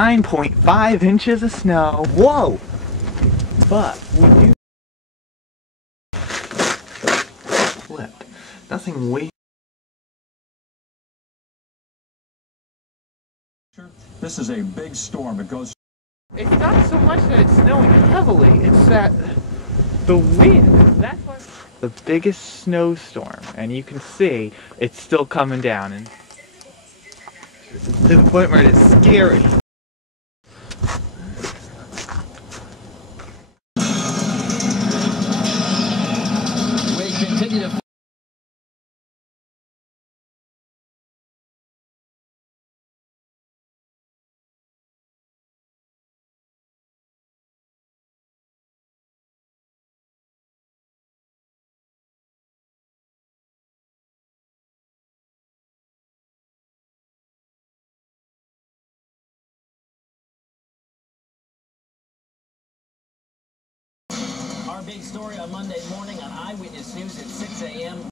9.5 inches of snow. Whoa! But we do flip. Nothing way. This is a big storm. It goes. It's not so much that it's snowing heavily, it's that the wind, that's why the biggest snowstorm, and you can see it's still coming down, and to the point where it is scary. We continue to our big story on Monday morning on Eyewitness News at 6 a.m.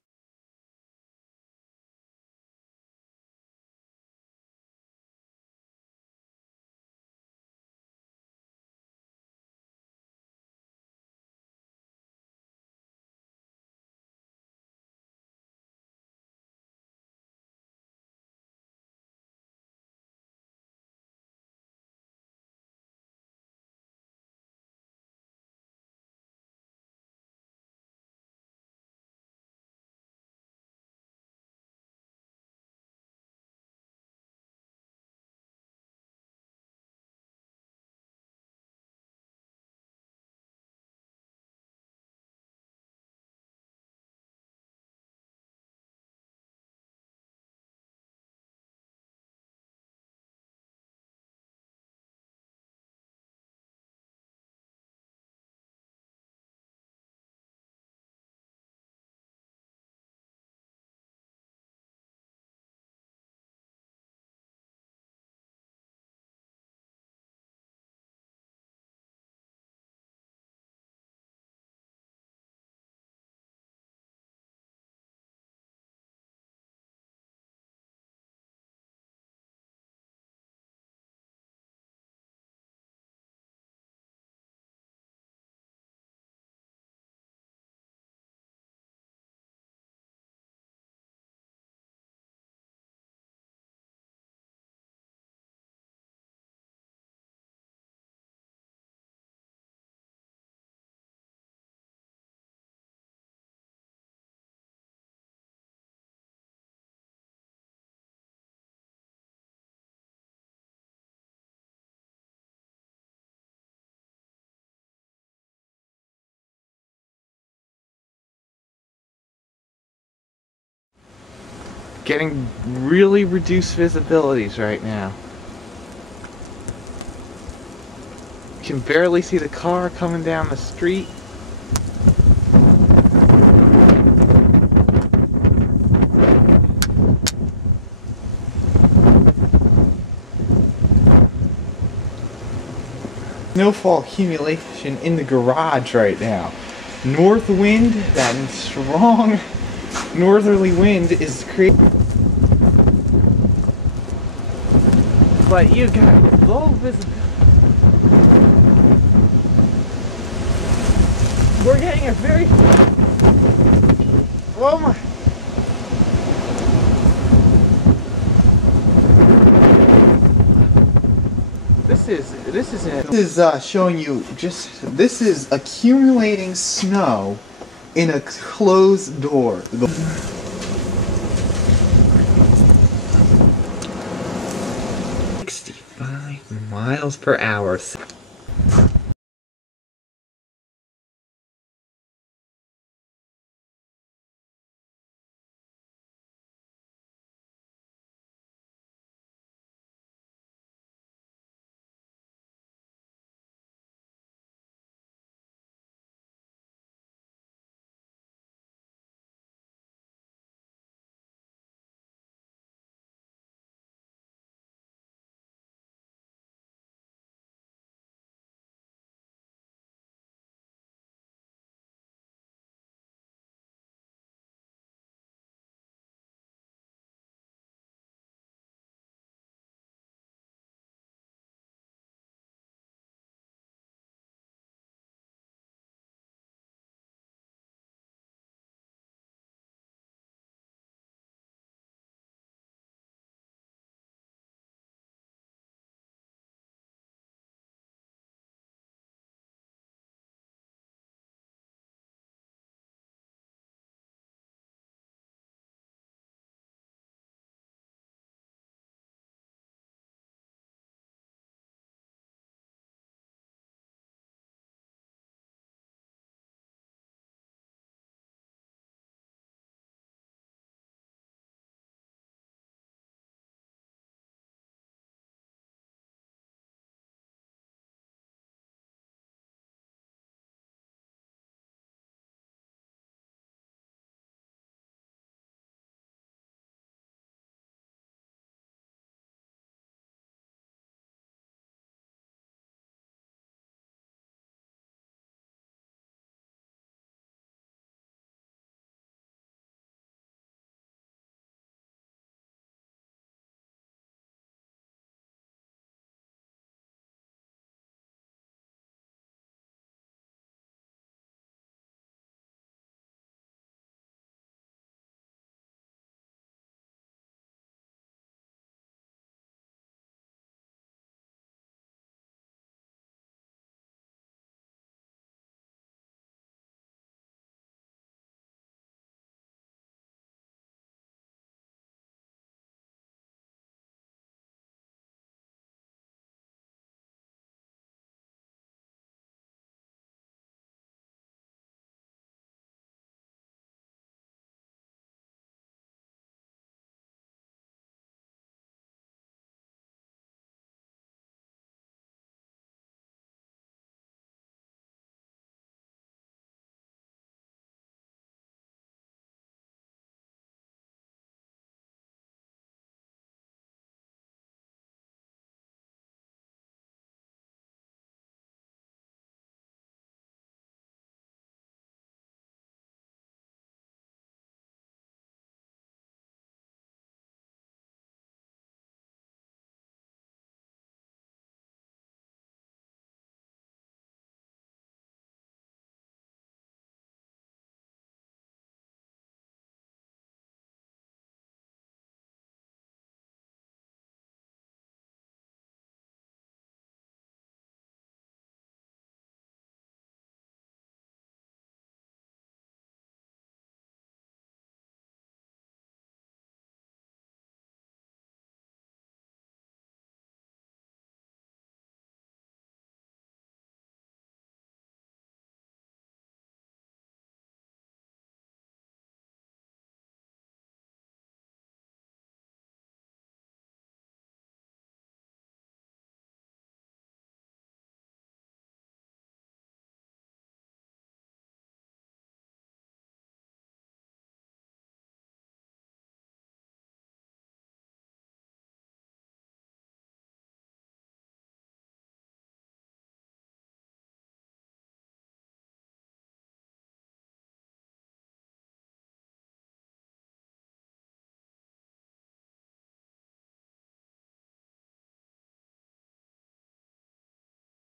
Getting really reduced visibilities right now. You can barely see the car coming down the street. Snowfall accumulation in the garage right now. North wind, that strong northerly wind is creating. But you got low visibility. We're getting a very. Oh my. This is showing you this is accumulating snow in a closed door. 65 miles per hour.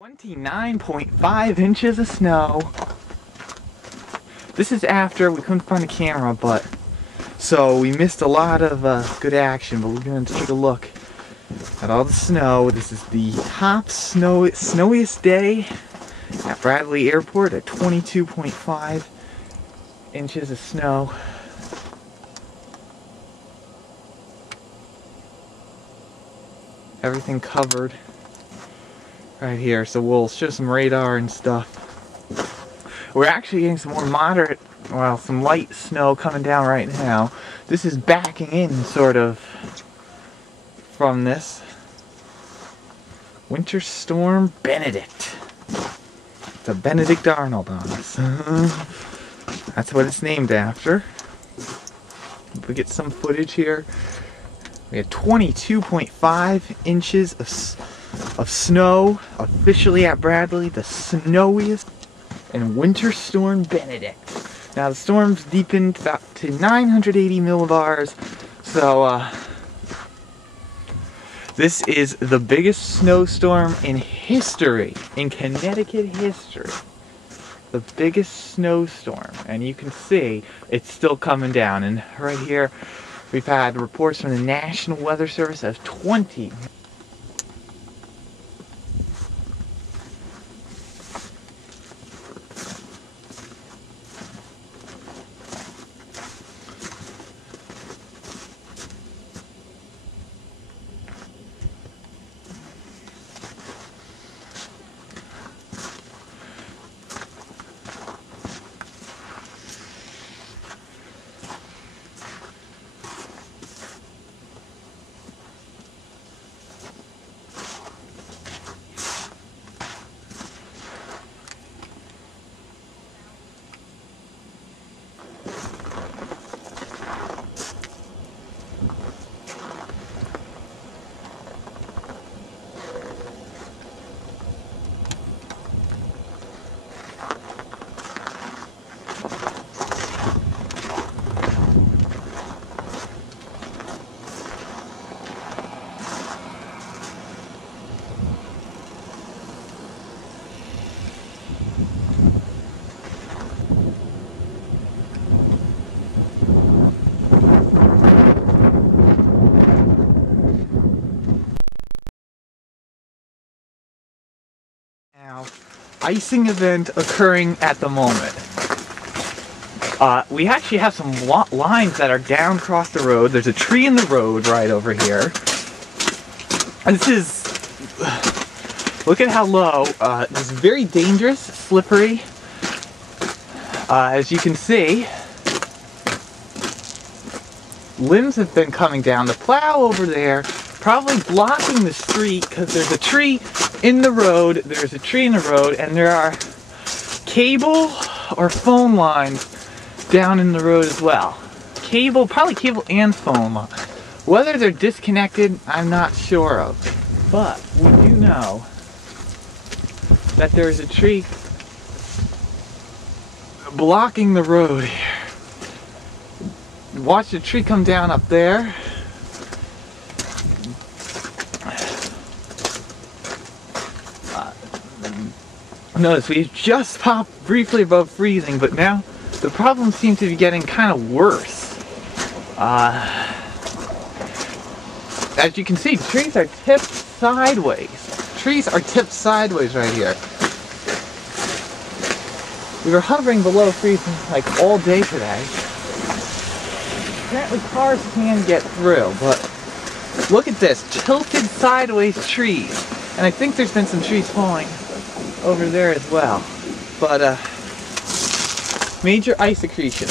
29.5 inches of snow. This is after we couldn't find a camera, but so we missed a lot of good action. But we're going to take a look at all the snow. This is the top snowiest day at Bradley Airport at 22.5 inches of snow. Everything covered right here, so we'll show some radar and stuff. We're actually getting some more moderate, well, some light snow coming down right now. This is backing in sort of from this winter storm Benedict. It's a Benedict Arnold on us. That's what it's named after. If we get some footage here, we had 22.5 inches of snow officially at Bradley, the snowiest, and winter storm Benedict. Now the storm's deepened to 980 millibars, so this is the biggest snowstorm in history, in Connecticut history. The biggest snowstorm, and you can see it's still coming down. And right here we've had reports from the National Weather Service of 20. Now, icing event occurring at the moment. We actually have some lines that are down across the road. There's a tree in the road right over here. And this is, look at how low. This is very dangerous, slippery. As you can see, limbs have been coming down. The plow over there probably blocking the street because there's a tree in the road, there's a tree in the road, and there are cable or phone lines down in the road as well. Cable, probably cable and phone line. Whether they're disconnected, I'm not sure of. But we do know that there's a tree blocking the road here. Watch the tree come down up there. Notice we just popped briefly above freezing, but now the problems seem to be getting kind of worse. As you can see, trees are tipped sideways. Trees are tipped sideways right here. We were hovering below freezing like all day today. Apparently cars can get through, but look at this, tilted sideways trees. And I think there's been some trees falling over there as well. But major ice accretion.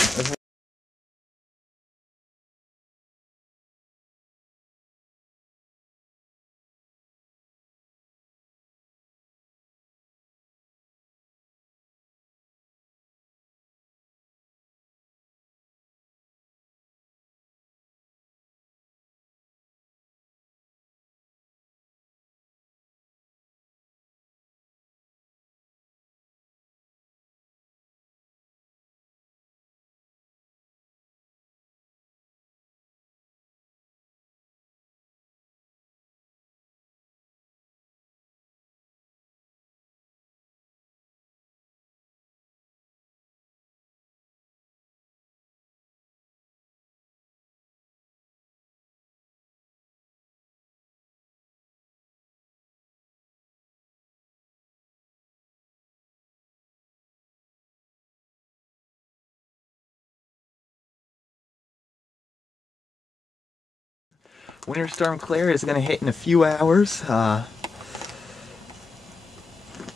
Winter Storm Clare is going to hit in a few hours.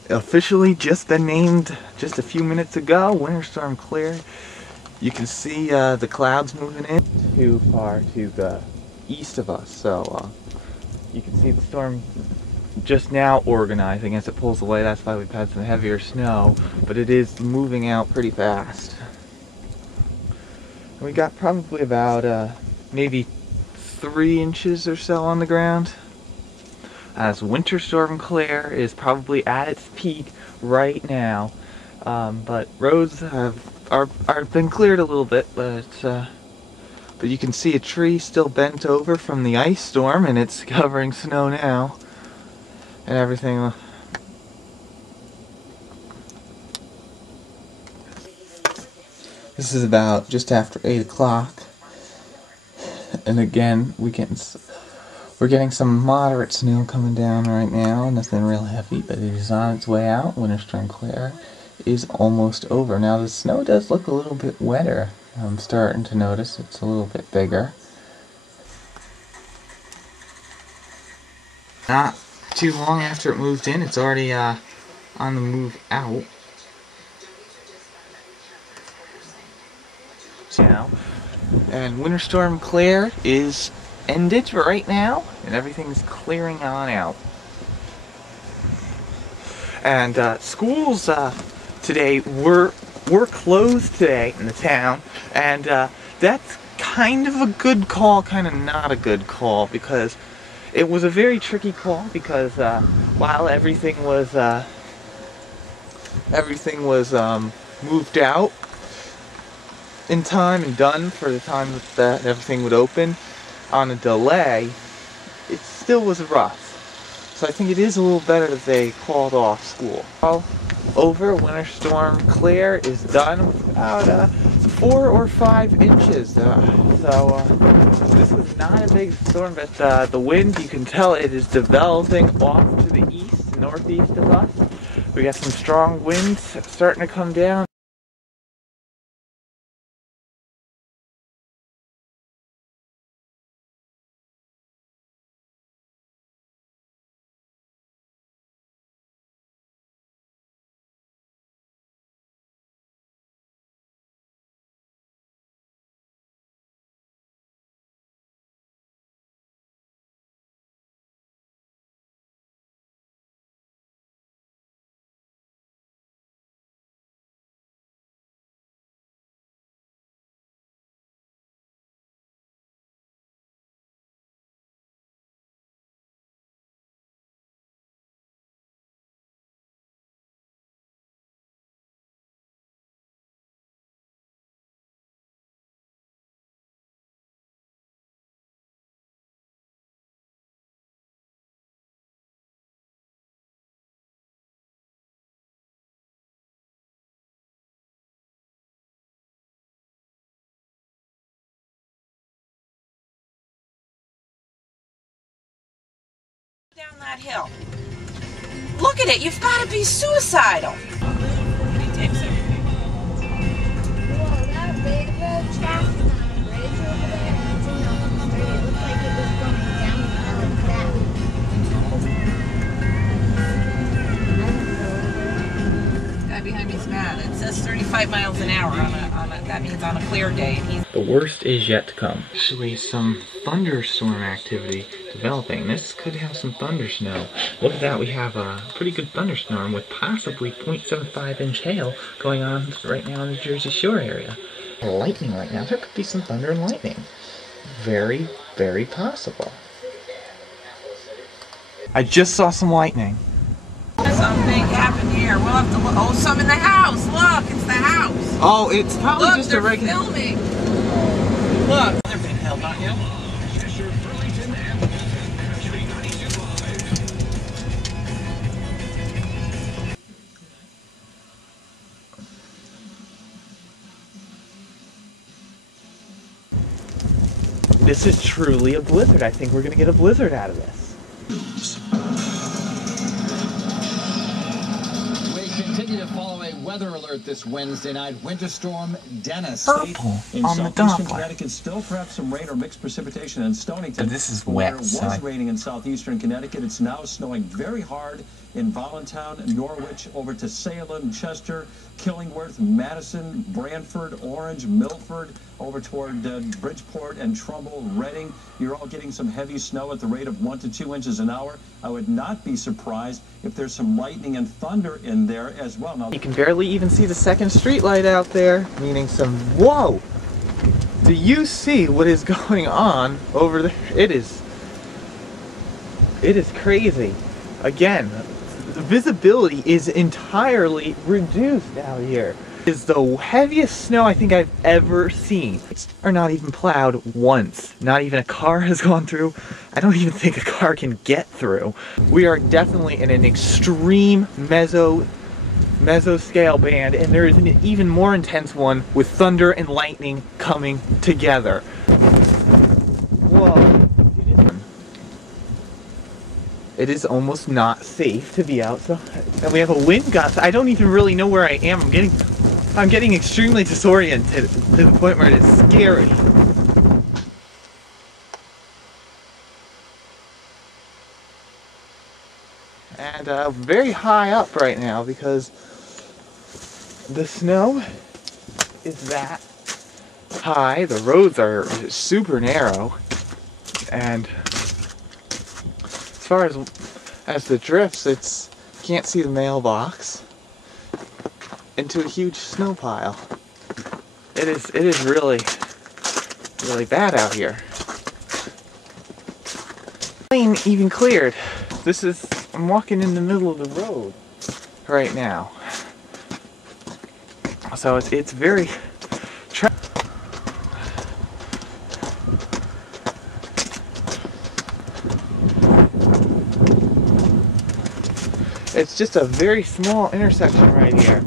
Officially just been named just a few minutes ago, Winter Storm Clare. You can see the clouds moving in too far to the east of us, so you can see the storm just now organizing as it pulls away. That's why we've had some heavier snow, but it is moving out pretty fast. And we got probably about maybe 3 inches or so on the ground, as Winter Storm Clare is probably at its peak right now. But roads are been cleared a little bit, but you can see a tree still bent over from the ice storm, and it's covering snow now and everything. This is about just after 8 o'clock, and again we're getting some moderate snow coming down right now. Nothing real heavy, but it is on its way out. Winter Storm Clare is almost over. Now the snow does look a little bit wetter. I'm starting to notice it's a little bit bigger. Not too long after it moved in, it's already on the move out. So now, and Winter Storm Clare is ended right now, and everything's clearing on out. And schools today were closed today in the town, and that's kind of a good call, kind of not a good call, because it was a very tricky call, because while everything was moved out in time and done for the time that everything would open on a delay, it still was rough. So I think it is a little better that they called off school. All over. Winter Storm Clare is done with about 4 or 5 inches. This was not a big storm, but the wind, you can tell it is developing off to the east, northeast of us. We got some strong winds starting to come down. Down that hill. Look at it. You've got to be suicidal. He takes everything. Whoa, that big red tractor on the bridge over there. It's in the street. It looks like it was going down like that. The guy behind me's mad. It says 35 miles an hour on a that means on a clear day. And he's The worst is yet to come. Actually, some thunderstorm activity developing. This could have some thunder snow. Look at that, we have a pretty good thunderstorm with possibly 0.75-inch hail going on right now in the Jersey Shore area. Lightning right now. There could be some thunder and lightning. Very, very possible. I just saw some lightning. something happened here. We'll have to look. Oh, some in the house. Look, it's the house. Oh, it's probably Look, just a regular. Filming. Look, they're being held, not you. This is truly a blizzard. I think we're going to get a blizzard out of this. We continue to follow a weather alert this Wednesday night. Winter storm Denis. Purple In on the southeastern Doppler. Connecticut, still perhaps some rain or mixed precipitation in Stonington. This is where wet, it was so raining in southeastern Connecticut. It's now snowing very hard in Voluntown, Norwich, over to Salem, Chester, Killingworth, Madison, Branford, Orange, Milford, over toward Bridgeport and Trumbull, Reading. You're all getting some heavy snow at the rate of 1 to 2 inches an hour. I would not be surprised if there's some lightning and thunder in there as well. Now, you can barely even see the second street light out there, meaning some, whoa! Do you see what is going on over there? It is crazy. Again, the visibility is entirely reduced out here. It is the heaviest snow I think I've ever seen. It's not even plowed once. Not even a car has gone through. I don't even think a car can get through. We are definitely in an extreme mesoscale band, and there is an even more intense one with thunder and lightning coming together. Whoa. It is almost not safe to be outside. And we have a wind gust. I don't even really know where I am. I'm getting extremely disoriented to the point where it is scary. And very high up right now because the snow is that high. The roads are super narrow, and as far as the drifts, it's can't see the mailbox into a huge snow pile. It is really bad out here. Plane even cleared. I'm walking in the middle of the road right now. So it's very it's just a very small intersection right here.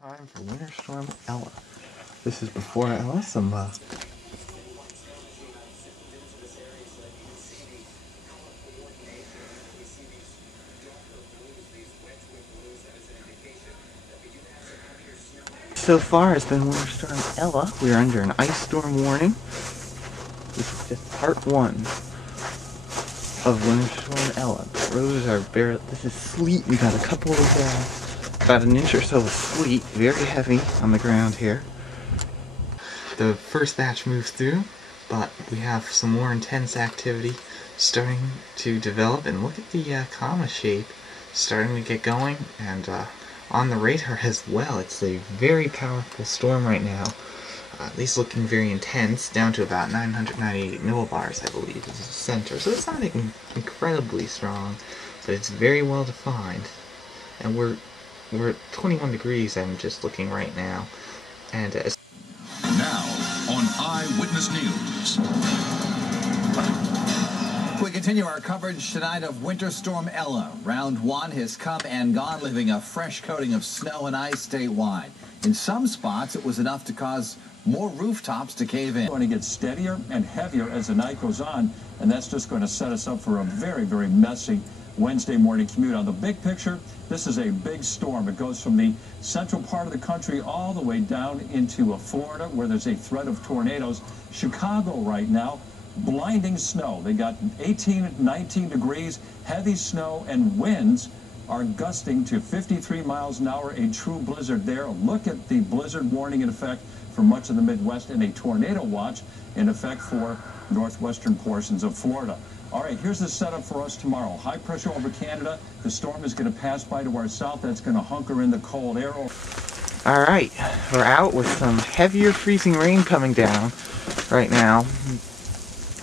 Time for Winter Storm Ella. This is before Ella. So far it's been Winter Storm Ella. We are under an ice storm warning. This is just part 1 of Winter Storm Ella. roads are bare. This is sleet. We got a couple of, about an inch or so of sleet, very heavy on the ground here. The first batch moved through, but we have some more intense activity starting to develop, and look at the comma shape starting to get going, and on the radar as well. It's a very powerful storm right now, at least looking very intense, down to about 998 millibars, I believe, is the center. So it's not incredibly strong, but it's very well defined. And we're at 21 degrees, I'm just looking right now. And now on Eyewitness News. We continue our coverage tonight of Winter Storm Ella. Round 1 has come and gone, leaving a fresh coating of snow and ice statewide. In some spots, it was enough to cause more rooftops to cave in. It's going to get steadier and heavier as the night goes on, and that's just going to set us up for a very, very messy Wednesday morning commute. On the big picture, this is a big storm. It goes from the central part of the country all the way down into Florida, where there's a threat of tornadoes. Chicago right now, blinding snow. They got 18, 19 degrees, heavy snow, and winds are gusting to 53 miles an hour, a true blizzard there. Look at the blizzard warning in effect for much of the Midwest, and a tornado watch in effect for northwestern portions of Florida. All right, here's the setup for us tomorrow. High pressure over Canada. The storm is going to pass by to our south. That's going to hunker in the cold air. all right, we're out with some heavier freezing rain coming down right now.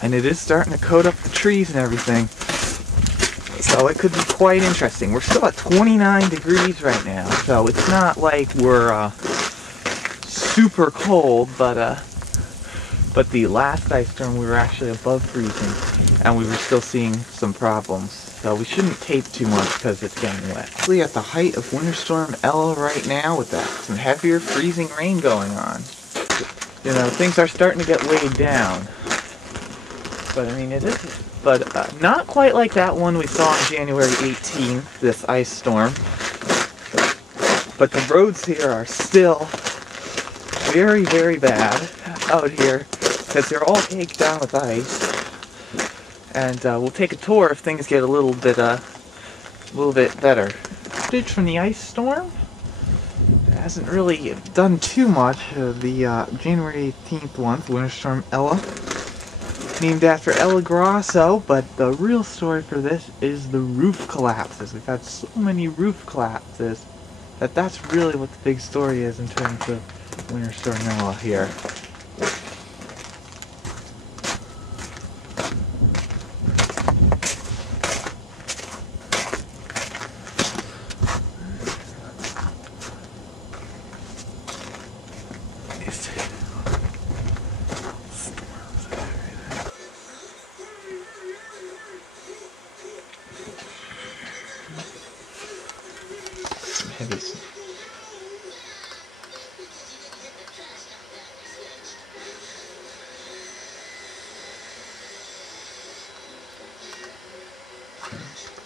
And it is starting to coat up the trees and everything. So it could be quite interesting. We're still at 29 degrees right now. So it's not like we're super cold, but the last ice storm we were actually above freezing. And we were still seeing some problems. So we shouldn't tape too much because it's getting wet. We're at the height of Winter Storm Ella right now with that. Some heavier freezing rain going on. You know, things are starting to get weighed down. But I mean, it is, but not quite like that one we saw on January 18th, this ice storm. But the roads here are still very, very bad out here because they're all caked down with ice. And we'll take a tour if things get a little bit better. Footage from the ice storm hasn't really done too much. The January 18th one, Winter Storm Ella, named after Ella Grasso, but the real story for this is the roof collapses. We've had so many roof collapses that's really what the big story is in terms of Winter Storm Ella here. Heavy snow.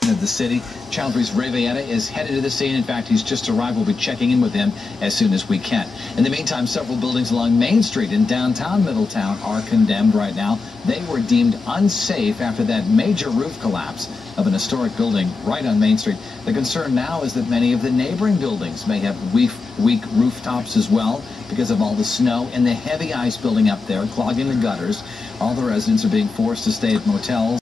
Of the city, Chowdhury's Ravietta is headed to the scene. In fact, he's just arrived. We'll be checking in with him as soon as we can. In the meantime, several buildings along Main Street in downtown Middletown are condemned right now. They were deemed unsafe after that major roof collapse of an historic building right on Main Street. The concern now is that many of the neighboring buildings may have weak rooftops as well because of all the snow and the heavy ice building up there, clogging the gutters. All the residents are being forced to stay at motels